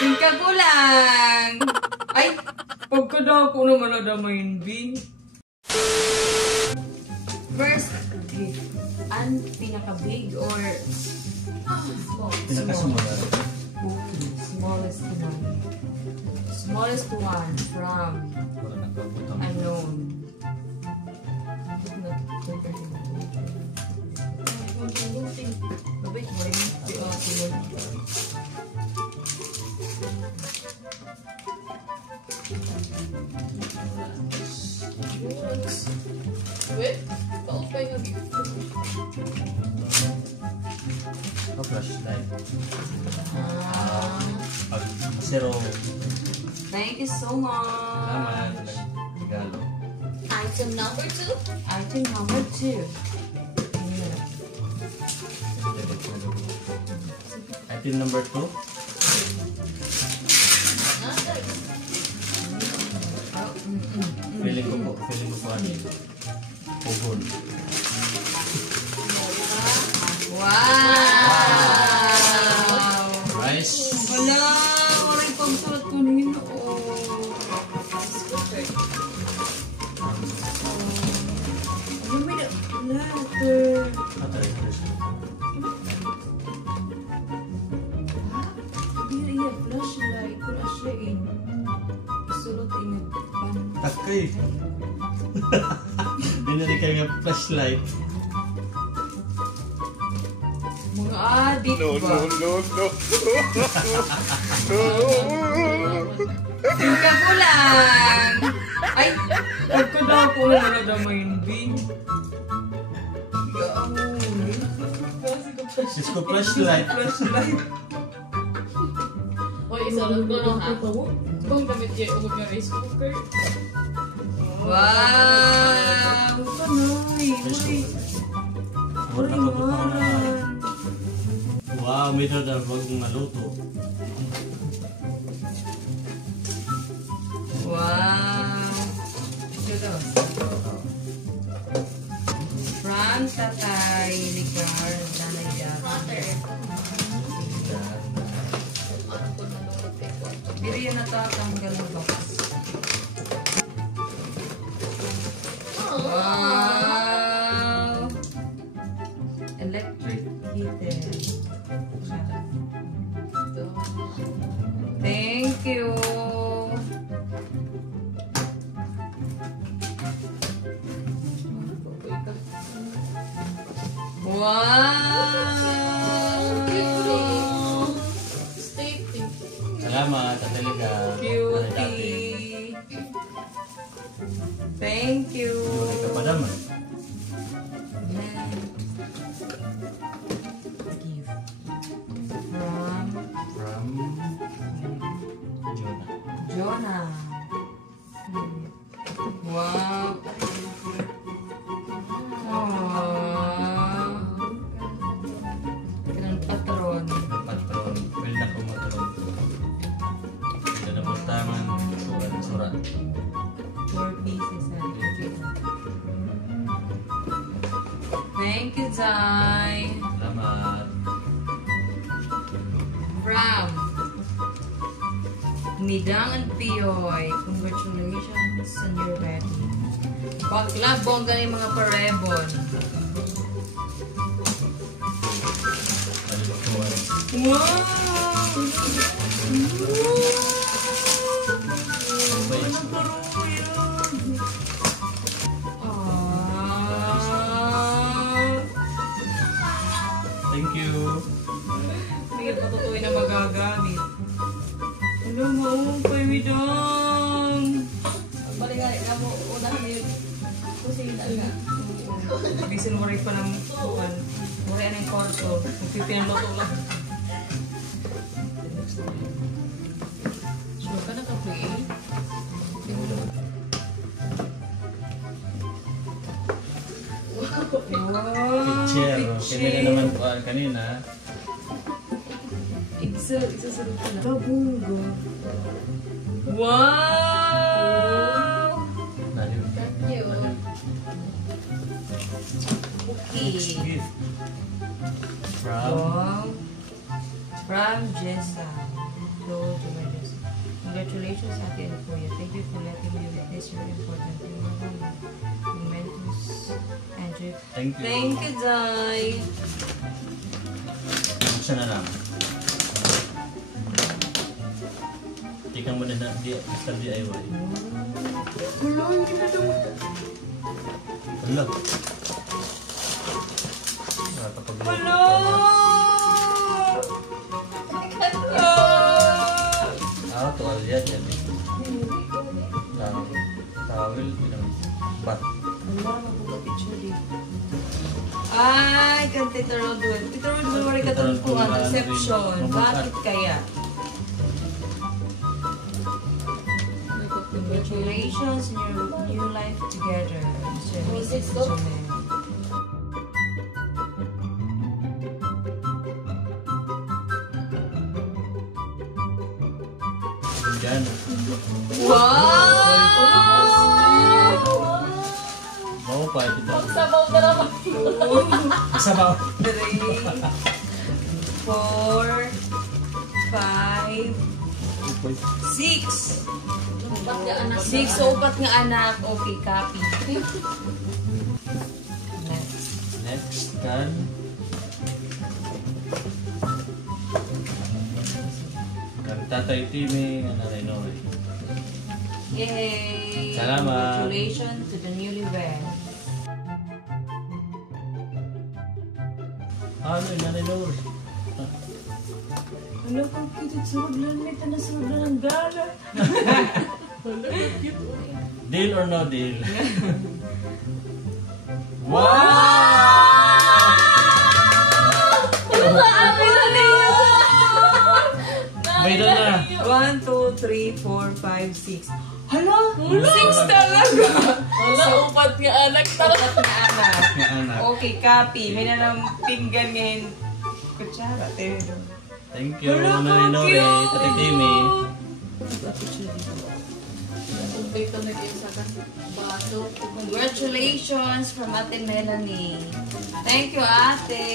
Tingka ko lang. Ay, pagkada ko naman nadamayin, B. First gift. Ang pinaka-big or small? Pinaka-small. Okay, smallest one. Smallest one from unknown. Wait, kaupay nga gift. Flashlight. Zero. Thank you so much. Salamat. Regalo. Item number 2. Item number 2. Item number 2. Feeling ko po ano. Pugon. Wow! Rice. Wala! Maraming pagsulat ko nino. Ano may letter? Diri iya flashlight. Kula siya eh. Isulot ingat. Takay. Binili kayo ng flashlight. Mga adik ba? No. Tingka ko lang. Ay, pagkada ko naman nadamayin, B. Cisco flashlight. Flashlight. Hoy, isulot ko no ha. Kung gamit kayo umag na rice cooker. Wow! Kanoy! Uri ngaran. Wow, may daw wag maluto. Wow! Ito. From Tatay Ligar, Nanay Dab. Water. Ano ko nalulog kayo? Diri yun natatanggal na box. Wow! Electric heater. Thank you. Wow! Salamat, talaga. Cutie. Thank you. Hindi ka pa naman. Gift From Jonah. Jonah. Wow. Ganun patron. Patron. Well na kumatron. Ito na butangan. Surat. 4 pieces. Thank you, Zai. Salamat. From Midang and Pioy. Congratulations on your wedding. Bakla, bongga yung mga parebon. Wow! Thank you. Hindi pa totoo na magagamit. Ano mo, kay Midang? Balingay ka mo unang yun. Kusina nga. Bisin mo rin pa ng buwan. Wala na yung korso. Magpipinaloto lang. Sure ka naka-play? Wow! Picture. Kaya na naman po kanina. Isasunod ko na. Kabungo. Wow! Dahil. Thank you. Okay. Gift. From Wow! From Jessa. Go to my Jessa. Congratulations, Ate and Kuya. Thank you for letting me witness your important momentous and trip. Thank you. Thank you, Day. Isa na lang. Tingnan mo na sa DIY. Hello, hindi na daw. Hello. Hello! Tuwal yan. Tawil. Bat. Wala, magbuka-picture dito. Ay, kan Tito Rodwell. Tito Rodwell, wala ka itong kuha. Reception. Bakit kaya? Congratulations in your new life together. Mr. and Mrs. Jumel. Yan. Wow! Mau pa ito ba? Magsabaw na naman. Sabaw. 3, 4, 5, 6. Ba't ka anak? 6 o upat nga anak. Okay, copy. Next. Next kan. Kan Tatay Timmy nga na rin. Yay! Salamat. Congratulations to the newlywed. Ano yung nanay Lord? Ano kung cute sa maglamit na sa maglang gala? Deal or no deal? Wow! May doon na. 1, 2, 3, 4, 5, 6. Hala! 6 talaga! Wala, upat nga anak. Upat na anak. Nga anak. Okay, copy. May nalang pinggan ngayon. Kutsara, tedo. Thank you, nanay Lord. Tatay Timmy. Ito na kayo sa baso. Congratulations from Ate Melanie. Thank you, Ate.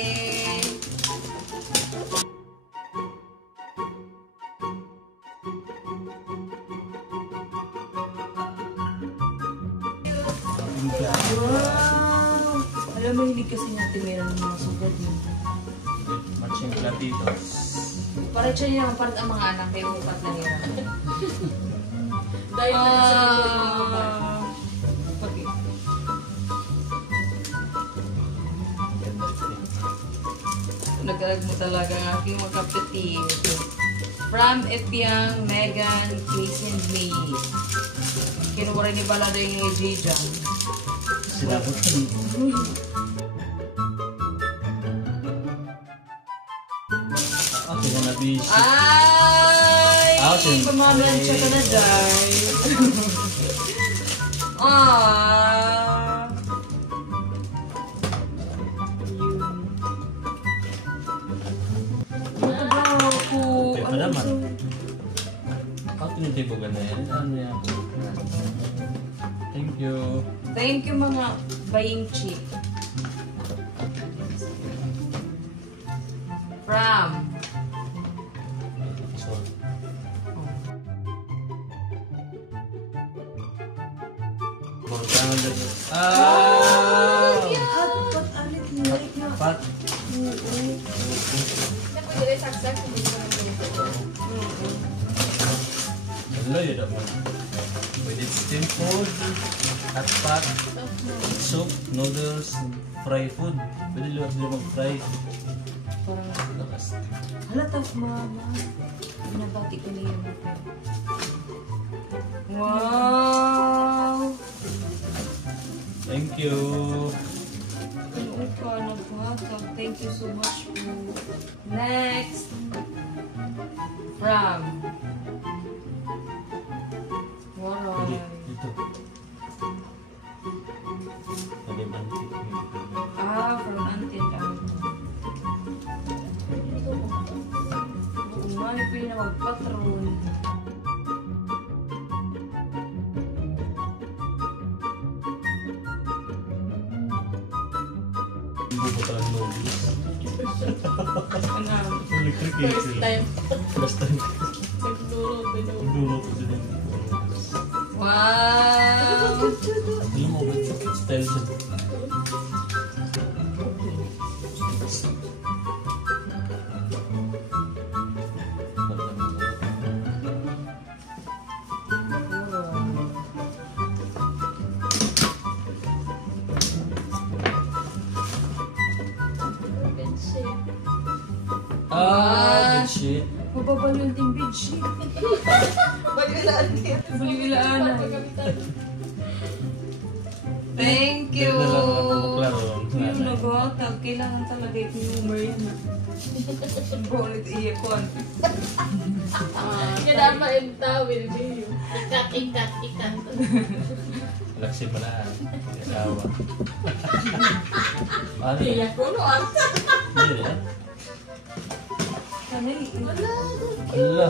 Wow! Alam mo, hindi kasi natin meron ng mga sugat yun. Matching platitos. Para siya niya naman parang ang mga anak kayo upat na nila. Dahil na sa mga Okay. Nagalag mo talaga ang aking mga kapatid. From Epiang, Megan, Casey, and me. Kinuha rin ni Balado yung Ejija. Sila po. Okay, na busy. Ay! Okay. Pamaman siya ka na, Jai. Ah! Yun. Matabaw ko. Okay, pa naman. Ako tinitibo ka na yan. Ano yan? Thank you. Thank you mga baying chick. From Sorry. Borgangan dyan. Ah! Pat alit nilik na. Pat. Hindi pwede rin saksak kung hindi ko na Hello, yun ako. Pwede steam food, hot pot, soup, noodles, fry food. Pwede liwat din mag-fry. Parang Lakas. halata mama. Binabati ko niya mo. Wow! Thank you. Ano ka, naghatag. Thank you so much po. Next! From Pwede. Waray. Dito. Pwede bantik. From Auntie and Uncle. Umani po yun na magpatron. Bubo ka lang noodles. Ano? electric First kettle. time. First time. Nagluluto. Nagluluto din ng Wow! alam mo ba, style siya. Good shit. Good shit. Mababalo yung bedsheet. Pag-ilaan din. Buli-bilaan na. Pagkamitan. Thank you! Ganda lang ang buklaro. Yung nag-watag, kailangan talaga i-humor yan. Bonit iyakon. Kinama and tawil niyo. Ikat. Laksi mo na. Kasawa. Ano? Iya ko no ata. Hindi na. Kanay, Wala. Ala.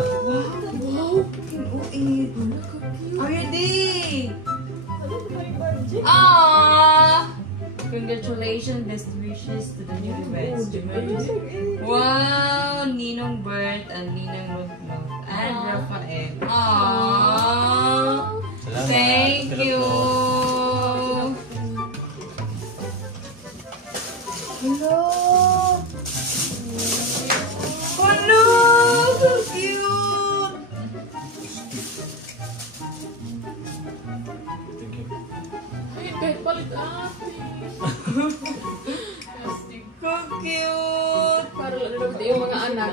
wow! Kinuit. Ready! Ano ba yung budget? Ah! Congratulations, best wishes to the newlyweds. Wow! Ninong Bert and Ninang Rutlov and Rafael. Aww! Salamat. Thank you! Hello! Hello! So cute! Thank you. Ay, kahit palit ate. Plastic. So cute! Para lang naman yung mga anak.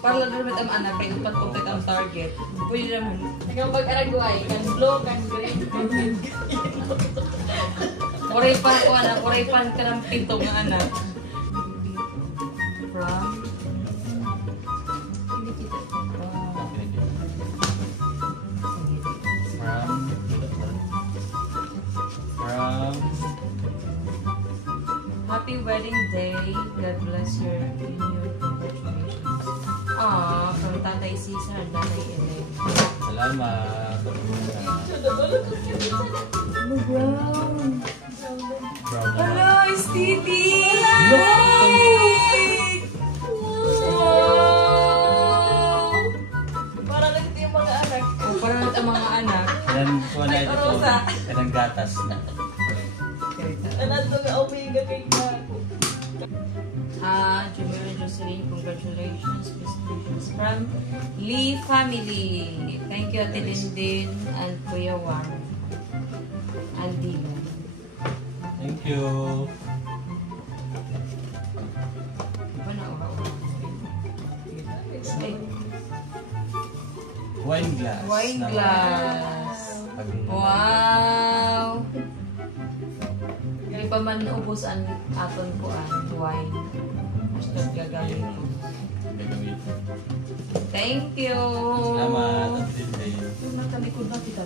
Para lang naman ang anak kay upat kontak ang target. Pwede naman. Hanggang pag-aragway, kan blue, kan green, kan green. Kuraypan ko anak, kuraypan ka ng pinto ng anak. From? Hindi kita. Thank you. From Happy wedding day. God bless your union. Congratulations. From Tatay Cesar, Tatay Ellen. salamat. Oh, brown. Brown na. Hello, Stevie! Wow! Para lang ito yung mga anak. Oh, para naman ang mga anak. Kanang kuha na ito. Rosa. Kanang gatas na. Nandito nga omega kay ka. Jamila Jocelyn, congratulations. Best wishes from Lee family. Thank you, Ate Lindin and Kuya Juan. And Dino. Thank you. Iba na Ay, Wine glass. wine naman. glass. Pag- Wow! Hindi pa man ubos ang aton ko ang wine. Basta gagawin ko. Gagawin. Thank you! Salamat. At din. Yung natalikod na kita.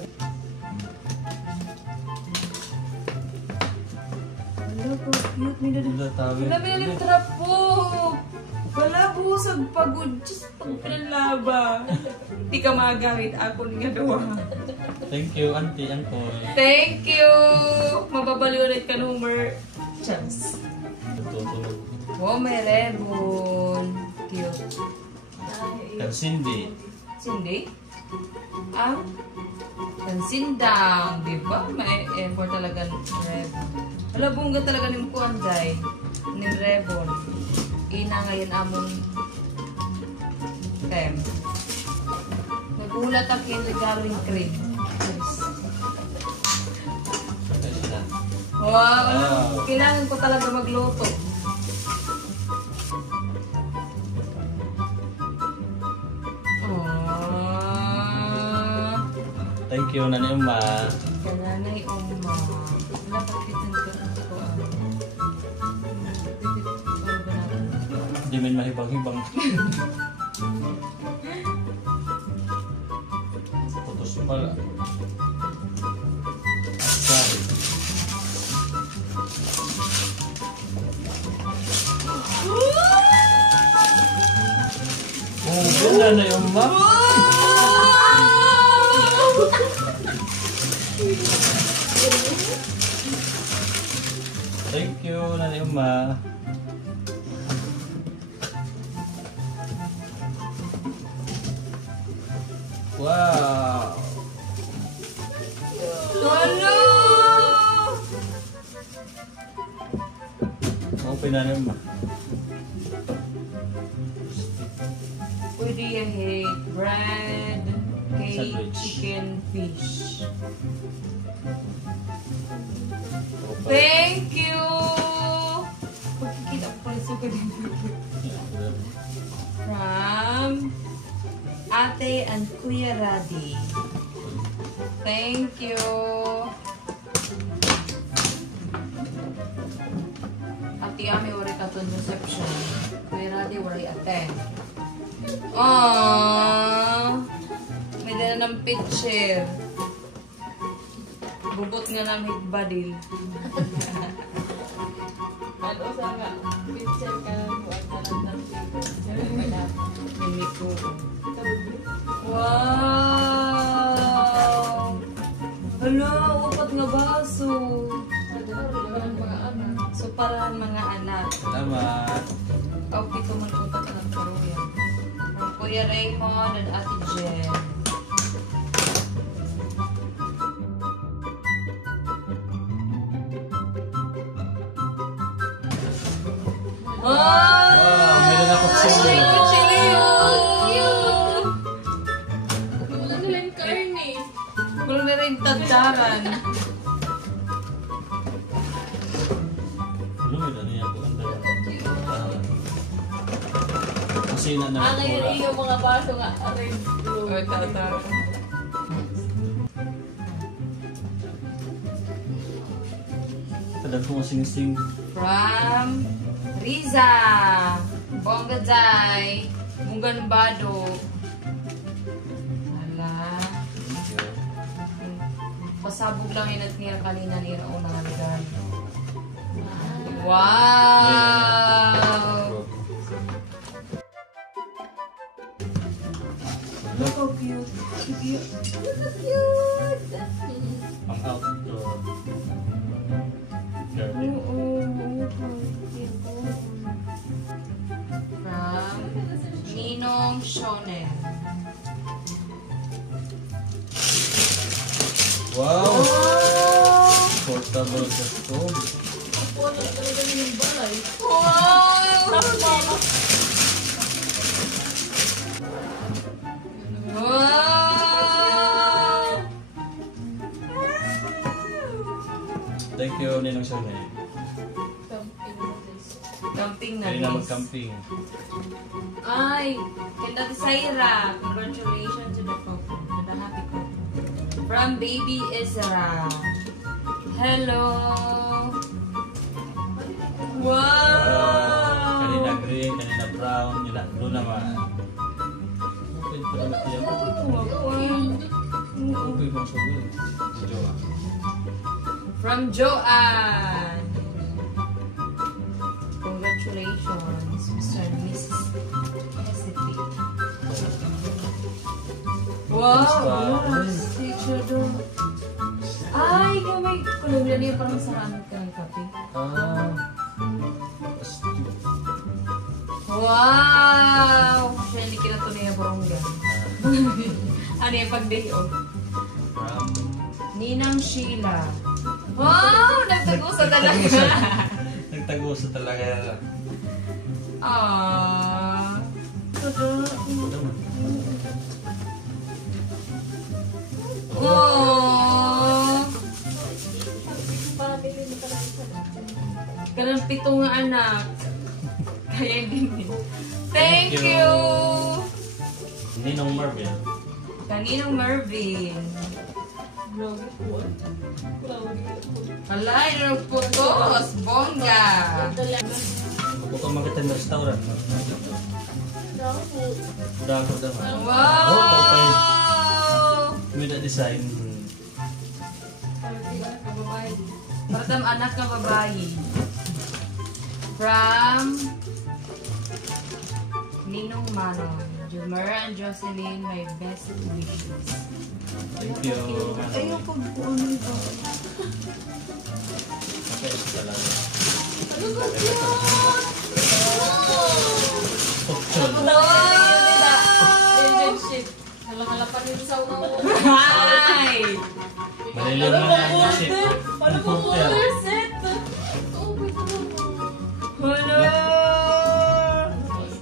Wala po, cute. May nalip. Wala tawid. Wala, may nalip po. Wala, busag pagod. Just pag pinalaba. Hindi ka magamit. Ako nga gawa. Thank you, auntie, uncle. Thank you! Mababali ulit ka ng humor. Chance. Tutulog. Wow, may rebon. Cute. Kag Cindy. Cindy? Pansindang, di ba? May effort talaga ng rebon. Wala, bungga talaga ni Mkuan, Day. Ni rebon. Ina ngayon among tem. Nagulat ako yung regalo yung cream. Yes. Wow! Kailangan ko talaga magluto. Thank you, Nanay Uma. Kananay Oma. Wala pa kitin ko ako. Hindi man mahibang-hibang. Putos pala. Sorry. Oh, good Nanay Uma. Thank you, Nanay Uma. Wow! Hello! Open na naman. Pwede yung bread, cake, Sandwich. chicken, fish. Thank you! Pagkikita ko pala suka din. From Ate and Kuya Radi. Thank you! Ate Ami, wari katon reception. Kuya Radi, wari attend. Aww! May dala ng picture. Bubot nga ng hitbadil. Ano sa nga, picture ka lang buwan na lang ng picture. Hindi ko. Wow! Hala, upat nga baso. Mga anak. So, parahan mga anak. Salamat! Okay, man upat anak ko yan. From Kuya Raymond and Ate Jen. Wow! Meron ako chili! Ay, kuchilyo! Wala nila yung karne. Wala na rin tadyaran. Ano may dali ako? Kusina na Ang ngayon yung mga baso nga, red blue. Or tata. Tadag ko sing-sing. From Riza, Bongga Jai, Bungan Bado. Hala. Pasabog lang yun at nira kanina nira unang haligan. Wow! Look how cute. Cute. Cute. Ang outdoor. Garden. From Ninong Shonen. Wow! Oh! Portable sa stove. Ako na talaga yung balay. Wow! Wow! Thank you, Ninong Shone. Camping na this. Camping na Kaya na guys. mag-camping. Ay, kenda ti Saira. Congratulations to the couple. To the happy couple. From Baby Isra. Hello. Wow. Kanina green, kanina brown, yun na, blue naman. Pwede pa naman tiyak. Okay, mga sabi. Si Joa. From Joanne. Congratulations, Mr. and Mrs. Hesitate. Wow! Kamusta? Teacher doon. Ay, kamay. Kulong niya parang saraan ka ng kape. Ah. Wow! Siya hindi kinato niya barongga. Ano yung pag-day off? From Ninang Sheila. Wow! Nagtagusa talaga. Nagtaguso talaga. Ah. Oh. Family mo talaga sa Kanang pitong nga anak. Kaya din. Thank you. Ninong Marvin. Kaninong Mervin. vlogger po. Alay, nagputos. Bongga. Bukan makita ng restaurant. Dako naman. Wow. Oh, okay. With the design. Pertam anak ka babae. From Ninong Manong. Jumera and Jocelyn, my best wishes. Thank you. Ayoko po ano ito. Okay, isa talaga. Relationship. Halang-halapan yun sa Isaw na mo. Hi! Malilo na nga yung ship. Ano po po set? Oo, pwede mo. Hello!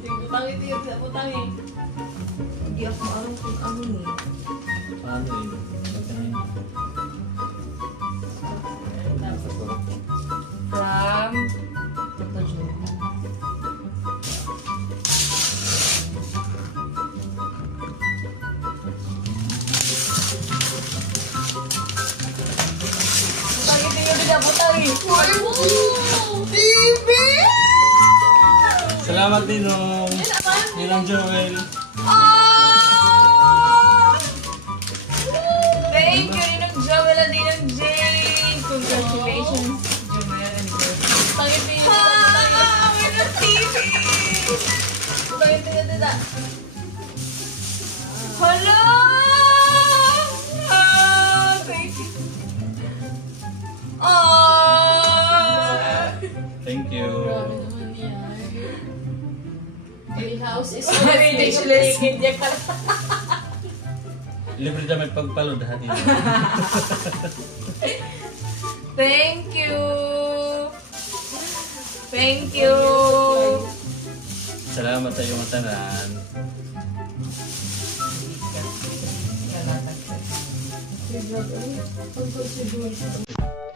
Putangin tiyo, putangin. Hindi ako alam kung ano ni. Paano yun? From... Ito dyan. Butangin tiyo, bida, butangin. TV! Salamat din nung Ninang Joel. Ah! Thank you, Ninang Joel and Ninang Jane. Congratulations, Joel and Jane. Putangin tiyo. Ah! We're on TV! Putangin tiyo, tita. Hello! Ah! Thank you. Ah! Thank you. Grabe naman yan. The house is Speechless. Hindi ka Libre na may pagpalod hati. Thank you. Thank you. Salamat sa iyong tanan. Pag-consider.